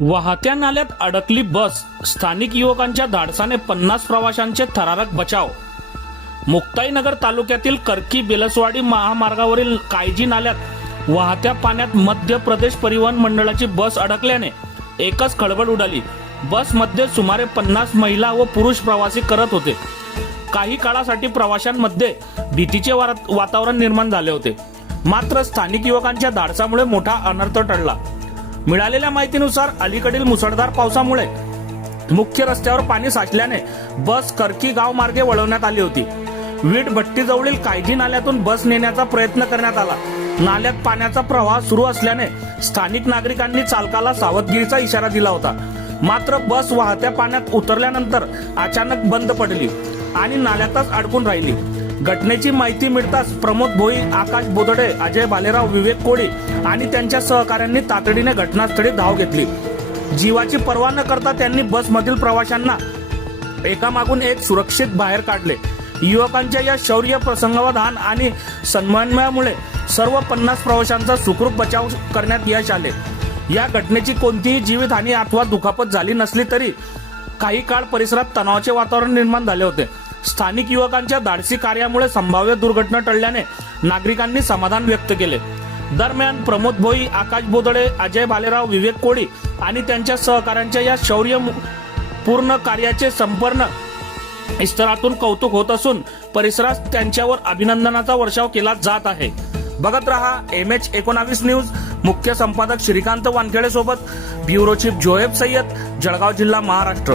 वाहत्या नाल्यात अडकली बस, स्थानिक युवकांच्या धाडसाने 50 प्रवाशांचे थरारक बचाव। मुक्ताईनगर तालुक्यातील करकी बेलसवाडी महामार्गावरील कायजी नाल्यात वाहत्या पाण्यात मध्य प्रदेश परिवहन मंडळाची बस अडकल्याने एकच खळबळ उडाली। बसमध्ये सुमारे 50 महिला व पुरुष प्रवासी करत होते। काही काळासाठी प्रवाशांमध्ये भीतीचे वातावरण निर्माण झाले होते, मात्र स्थानिक युवकांच्या धाडसामुळे मोठा अनर्थ टळला। मिळालेल्या माहितीनुसार अलीकडील मुसळधार पावसामुळे मुख्य रस्त्यावर पाणी साचल्याने बस करकी गाव मार्गे वळवण्यात आली होती। वीट भट्टीजवळील कायजी नाल्यातून बस नेण्याचा प्रयत्न करण्यात आला। नाल्यात पाण्याचा प्रवाह सुरू असल्याने स्थानिक नागरिकांनी चालकाला सावधगिरीचा इशारा दिला होता, मात्र बस वाहत्या पाण्यात उतरल्यानंतर अचानक बंद पडली आणि नाल्यातच अडकून राहिली। घटनेची माहिती मिळताच प्रमोद भोई, आकाश बोदडे, अजय भालेराव, विवेक कोळी आणि त्यांच्या सहकाऱ्यांनी तातडीने घटनास्थळी धाव घेतली। जीवाची पर्वा न करता त्यांनी बसमधील प्रवाशांना एकामागून एक सुरक्षित बाहेर काढले। युवकांच्या या शौर्य, प्रसंगावधान आणि समन्वयामुळे सर्व 50 प्रवाशांचा सुखरूप बचाव करण्यात यश आले। या घटनेची कोणतीही जीवितहानी अथवा दुखापत झाली नसली तरी काही काळ परिसरात तणावाचे वातावरण निर्माण झाले होते। स्थानिक युवकांच्या धाडसी कार्यामुळे संभाव्य दुर्घटना टळल्याने नागरिकांनी समाधान व्यक्त केले। दरम्यान प्रमोद भोई, आकाश बोदडे, अजय भालेराव, विवेक कोळी आणि त्यांच्या सहकाऱ्यांच्या या शौर्यपूर्ण कार्याचे संपूर्ण स्तरातून कौतुक होत असून परिसरात त्यांच्यावर अभिनंदनाचा वर्षाव केला जात आहे। बघत रहा MH19 न्यूज। मुख्य संपादक श्रीकांत वानखेडे सोबत ब्युरो चीफ जोहेब सय्यद, जळगाव जिल्हा, महाराष्ट्र।